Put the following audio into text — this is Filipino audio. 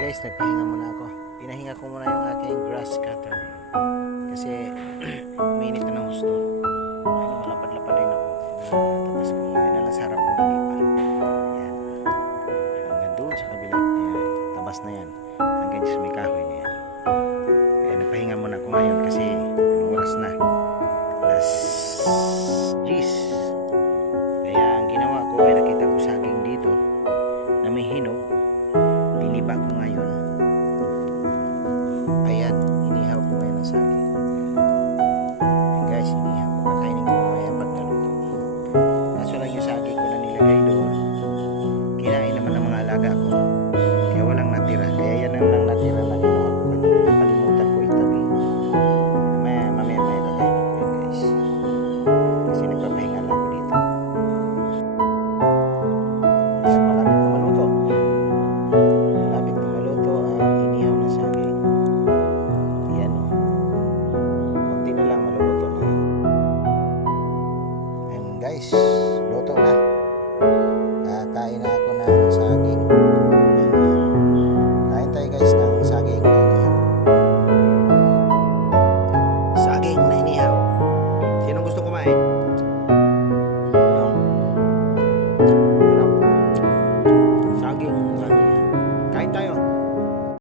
Guys, nagpahinga muna ako. Pinahinga ko muna yung aking grass cutter. Kasi uminit na ng husto. Ayun, malapad-lapad din ako. Tapos ko, yun na lang sa harap kong inipan. Ayan. Hanggang doon sa kabila. Ayan. Tabas na yan. Hanggang sa may kahoy na yan. Kaya nagpahinga muna ako ngayon kasi oras na. Alas 10. Kaya ang ginawa ko ay nakita ko saging dito na may hinog. Diniba ko ngayon. Ayan, inihaw ko ngayon ang saging. Ayan guys, inihaw ko. Kakainin ko mamaya pag naluto. Kaso lang yung saging ko na nilagay doon, kinain naman ng mga alaga ko. Kaya walang natira. Kaya yan ang lang natira na kinuha ko kanina. Nakalimutan ko itabi. Mamaya kakainin ko yun guys. Kasi nagpapahinga lang ako dito. Ayan, malapit na maluto. Malapit na maluto ang inihaw na saging. Ayan o. Kunti na lang, maluluto na. Ayan guys, luto na. Kakain na ako ng saging na inihaw. Kain tayo guys ng saging na inihaw. Saging na inihaw. Sinong gusto kumain?